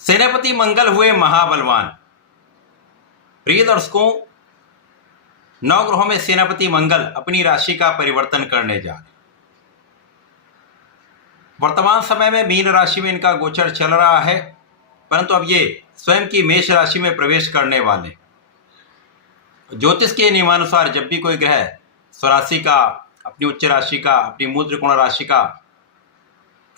सेनापति मंगल हुए महाबलवान। प्रिय दर्शकों, नवग्रहों में सेनापति मंगल अपनी राशि का परिवर्तन करने जा रहे हैं। वर्तमान समय में मीन राशि में इनका गोचर चल रहा है, परंतु अब ये स्वयं की मेष राशि में प्रवेश करने वाले। ज्योतिष के नियमानुसार जब भी कोई ग्रह स्वराशि का, अपनी उच्च राशि का, अपनी मूल त्रिकोण राशि का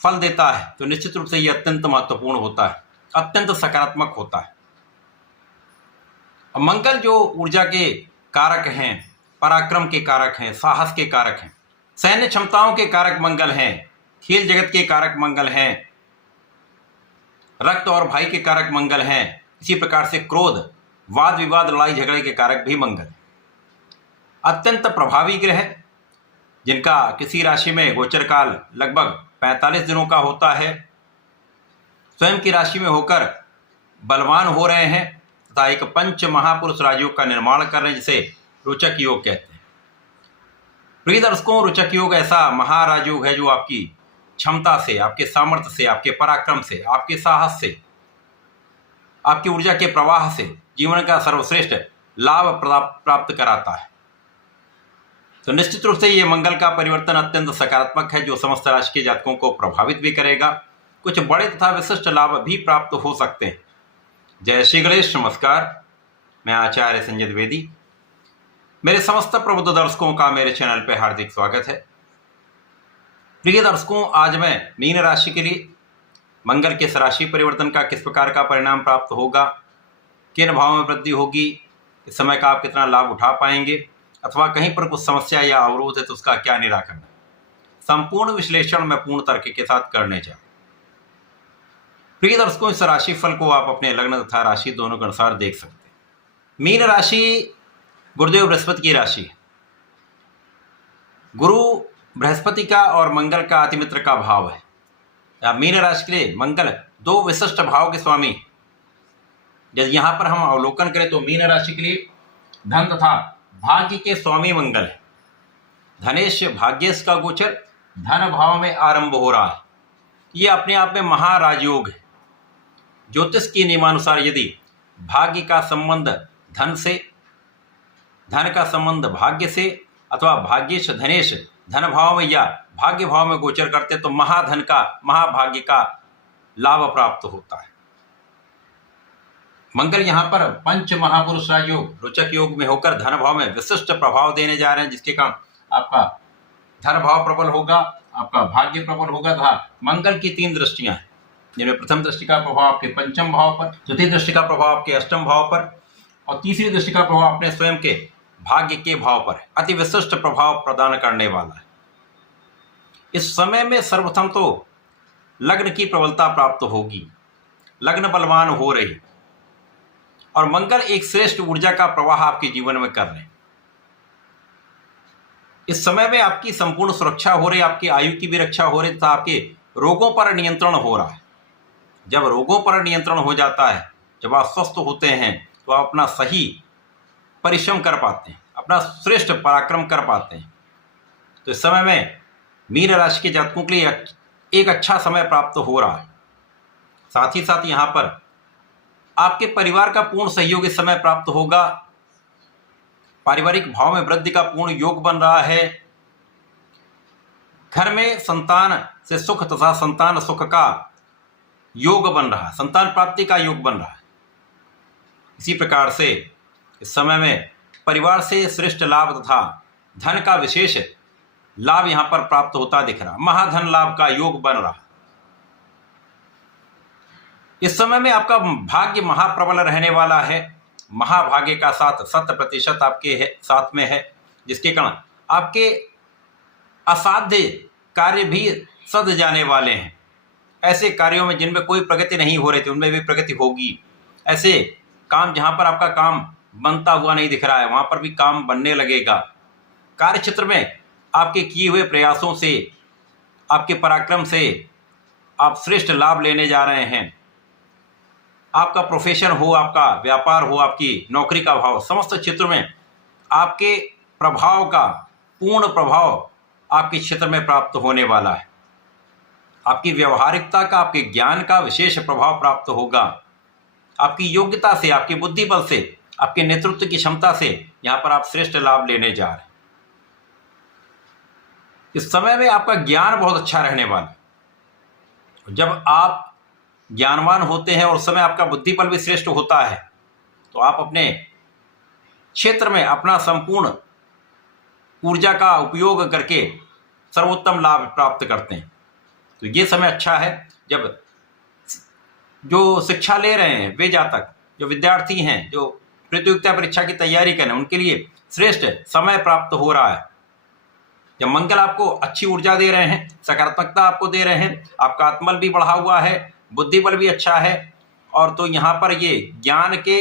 फल देता है तो निश्चित रूप से यह अत्यंत महत्वपूर्ण होता है, अत्यंत सकारात्मक होता है। मंगल जो ऊर्जा के कारक हैं, पराक्रम के कारक हैं, साहस के कारक हैं, सैन्य क्षमताओं के कारक मंगल हैं, खेल जगत के कारक मंगल हैं, रक्त और भाई के कारक मंगल हैं। इसी प्रकार से क्रोध, वाद विवाद, लड़ाई झगड़े के कारक भी मंगल। अत्यंत प्रभावी ग्रह जिनका किसी राशि में गोचर काल लगभग 45 दिनों का होता है, स्वयं की राशि में होकर बलवान हो रहे हैं तथा एक पंच महापुरुष राजयोग का निर्माण कर रहे हैं, जिसे रोचक योग कहते हैं। प्रिय दर्शकों, रोचक योग ऐसा महाराजयोग है जो आपकी क्षमता से, आपके सामर्थ्य से, आपके पराक्रम से, आपके साहस से, आपकी ऊर्जा के प्रवाह से जीवन का सर्वश्रेष्ठ लाभ प्राप्त कराता है। तो निश्चित रूप से ये मंगल का परिवर्तन अत्यंत सकारात्मक है, जो समस्त राशि के जातकों को प्रभावित भी करेगा। कुछ बड़े तथा विशिष्ट लाभ भी प्राप्त हो सकते हैं। जय श्री गणेश। नमस्कार, मैं आचार्य संजय द्विवेदी। मेरे समस्त प्रबुद्ध दर्शकों का मेरे चैनल पर हार्दिक स्वागत है। प्रिय दर्शकों, आज मैं मीन राशि के लिए मंगल के राशि परिवर्तन का किस प्रकार का परिणाम प्राप्त होगा, किन भावों में वृद्धि होगी, इस समय का आप कितना लाभ उठा पाएंगे, अथवा कहीं पर कुछ समस्या या अवरोध है तो उसका क्या निराकरण, संपूर्ण विश्लेषण मैं पूर्ण तर्क के साथ करने जा। प्रिय दर्शकों, इस राशि फल को आप अपने लग्न तथा राशि दोनों के अनुसार देख सकते हैं। मीन राशि गुरुदेव बृहस्पति की राशि है। गुरु बृहस्पति का और मंगल का अतिमित्र का भाव है। मीन राशि के लिए मंगल दो विशिष्ट भाव के स्वामी। यदि यहाँ पर हम अवलोकन करें तो मीन राशि के लिए धन तथा भाग्य के स्वामी मंगल है। धनेश भाग्येश का गोचर धन भाव में आरंभ हो रहा है। ये अपने आप में महाराजयोग है। ज्योतिष के नियमानुसार यदि भाग्य का संबंध धन से, धन का संबंध भाग्य से, अथवा भाग्येश धनेश धन भाव में या भाग्य भाव में गोचर करते तो महाधन का, महाभाग्य का लाभ प्राप्त होता है। मंगल यहाँ पर पंच महापुरुष राजयोग रोचक योग में होकर धन भाव में विशिष्ट प्रभाव देने जा रहे हैं, जिसके कारण आपका धन भाव प्रबल होगा, आपका भाग्य प्रबल होगा। तथा मंगल की 3 दृष्टियां हैं, जिनमें प्रथम दृष्टि का प्रभाव आपके पंचम भाव पर, द्वितीय दृष्टि का प्रभाव आपके अष्टम भाव पर और तीसरी दृष्टि का प्रभाव अपने स्वयं के भाग्य के भाव पर अति विशिष्ट प्रभाव प्रदान करने वाला है। इस समय में सर्वप्रथम तो लग्न की प्रबलता प्राप्त होगी, लग्न बलवान हो रही और मंगल एक श्रेष्ठ ऊर्जा का प्रवाह आपके जीवन में कर रहे हैं। इस समय में आपकी संपूर्ण सुरक्षा हो रही, आपकी आयु की भी रक्षा हो रही तथा आपके रोगों पर नियंत्रण हो रहा है। जब रोगों पर नियंत्रण हो जाता है, जब आप स्वस्थ होते हैं तो आप अपना सही परिश्रम कर पाते हैं, अपना श्रेष्ठ पराक्रम कर पाते हैं। तो इस समय में मीन राशि के जातकों के लिए एक अच्छा समय प्राप्त हो रहा है। साथ ही साथ यहाँ पर आपके परिवार का पूर्ण सहयोग इस समय प्राप्त होगा। पारिवारिक भाव में वृद्धि का पूर्ण योग बन रहा है। घर में संतान से सुख तथा संतान सुख का योग बन रहा है, संतान प्राप्ति का योग बन रहा है। इसी प्रकार से इस समय में परिवार से श्रेष्ठ लाभ तथा धन का विशेष लाभ यहाँ पर प्राप्त होता दिख रहा, महाधन लाभ का योग बन रहा। इस समय में आपका भाग्य महाप्रबल रहने वाला है। महाभाग्य का साथ 100% आपके साथ में है, जिसके कारण आपके असाध्य कार्य भी सध जाने वाले हैं। ऐसे कार्यों में जिनमें कोई प्रगति नहीं हो रही थी, उनमें भी प्रगति होगी। ऐसे काम जहां पर आपका काम बनता हुआ नहीं दिख रहा है, वहां पर भी काम बनने लगेगा। कार्य क्षेत्र में आपके किए हुए प्रयासों से, आपके पराक्रम से आप श्रेष्ठ लाभ लेने जा रहे हैं। आपका प्रोफेशन हो, आपका व्यापार हो, आपकी नौकरी का भाव, समस्त क्षेत्र में आपके प्रभाव का पूर्ण प्रभाव आपके क्षेत्र में प्राप्त होने वाला है। आपकी व्यवहारिकता का, आपके ज्ञान का विशेष प्रभाव प्राप्त होगा। आपकी योग्यता से, आपकी बुद्धि बल से, आपके नेतृत्व की क्षमता से यहाँ पर आप श्रेष्ठ लाभ लेने जा रहे हैं। इस समय में आपका ज्ञान बहुत अच्छा रहने वाला है। जब आप ज्ञानवान होते हैं और उस समय आपका बुद्धि बल भी श्रेष्ठ होता है तो आप अपने क्षेत्र में अपना संपूर्ण ऊर्जा का उपयोग करके सर्वोत्तम लाभ प्राप्त करते हैं। तो ये समय अच्छा है जब जो शिक्षा ले रहे हैं वे जातक, जो विद्यार्थी हैं, जो प्रतियोगिता परीक्षा की तैयारी कर रहे हैं, उनके लिए श्रेष्ठ समय प्राप्त हो रहा है। जब मंगल आपको अच्छी ऊर्जा दे रहे हैं, सकारात्मकता आपको दे रहे हैं, आपका आत्मबल भी बढ़ा हुआ है, बुद्धि बल भी अच्छा है, और तो यहाँ पर ये ज्ञान के,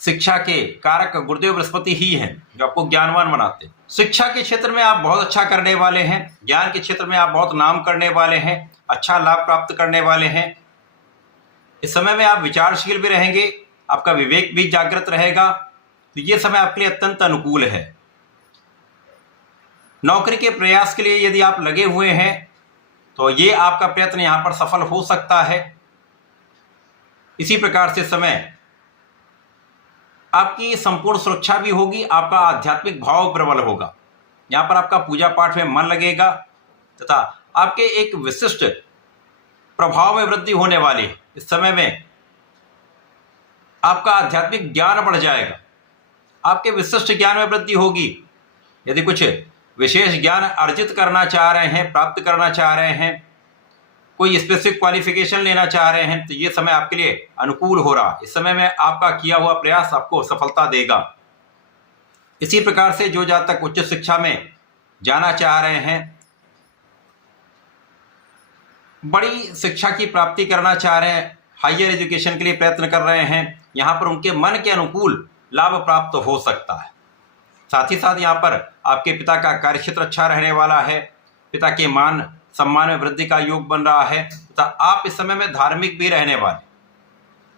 शिक्षा के कारक गुरुदेव बृहस्पति ही हैं जो आपको ज्ञानवान बनाते हैं। शिक्षा के क्षेत्र में आप बहुत अच्छा करने वाले हैं, ज्ञान के क्षेत्र में आप बहुत नाम करने वाले हैं, अच्छा लाभ प्राप्त करने वाले हैं। इस समय में आप विचारशील भी रहेंगे, आपका विवेक भी जागृत रहेगा, तो ये समय आपके लिए अत्यंत अनुकूल है। नौकरी के प्रयास के लिए यदि आप लगे हुए हैं तो ये आपका प्रयत्न यहाँ पर सफल हो सकता है। इसी प्रकार से समय आपकी संपूर्ण सुरक्षा भी होगी, आपका आध्यात्मिक भाव प्रबल होगा, यहाँ पर आपका पूजा पाठ में मन लगेगा तथा आपके एक विशिष्ट प्रभाव में वृद्धि होने वाली है। इस समय में आपका आध्यात्मिक ज्ञान बढ़ जाएगा, आपके विशिष्ट ज्ञान में वृद्धि होगी। यदि कुछ विशेष ज्ञान अर्जित करना चाह रहे हैं, प्राप्त करना चाह रहे हैं, कोई स्पेसिफिक क्वालिफिकेशन लेना चाह रहे हैं, तो ये समय आपके लिए अनुकूल हो रहा। इस समय में आपका किया हुआ प्रयास आपको सफलता देगा। इसी प्रकार से जो जातक उच्च शिक्षा में जाना चाह रहे हैं, बड़ी शिक्षा की प्राप्ति करना चाह रहे हैं, हायर एजुकेशन के लिए प्रयत्न कर रहे हैं, यहाँ पर उनके मन के अनुकूल लाभ प्राप्त हो सकता है। साथ ही साथ यहाँ पर आपके पिता का कार्यक्षेत्र अच्छा रहने वाला है, पिता के मान सम्मान में वृद्धि का योग बन रहा है तथा आप इस समय में धार्मिक भी रहने वाले।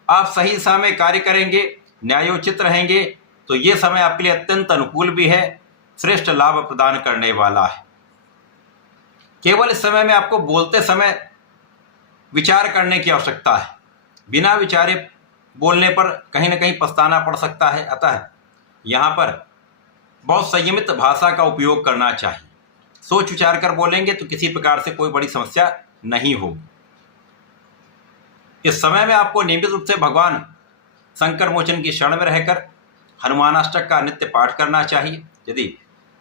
आप सही समय में कार्य करेंगे, न्यायोचित रहेंगे, तो ये समय आपके लिए अत्यंत अनुकूल भी है, श्रेष्ठ लाभ प्रदान करने वाला है। केवल इस समय में आपको बोलते समय विचार करने की आवश्यकता है, बिना विचारे बोलने पर कहीं ना कहीं पछताना पड़ सकता है। अतः यहाँ पर बहुत संयमित भाषा का उपयोग करना चाहिए। सोच विचार कर बोलेंगे तो किसी प्रकार से कोई बड़ी समस्या नहीं होगी। इस समय में आपको नियमित रूप से भगवान शंकर मोचन की शरण में रहकर हनुमानाष्टक का नित्य पाठ करना चाहिए। यदि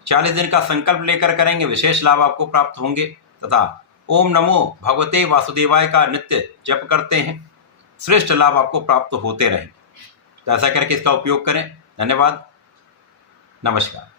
40 दिन का संकल्प लेकर करेंगे विशेष लाभ आपको प्राप्त होंगे तथा ओम नमो भगवते वासुदेवाय का नित्य जप करते हैं, श्रेष्ठ लाभ आपको प्राप्त होते रहेंगे। तो ऐसा करके इसका उपयोग करें। धन्यवाद, नमस्कार।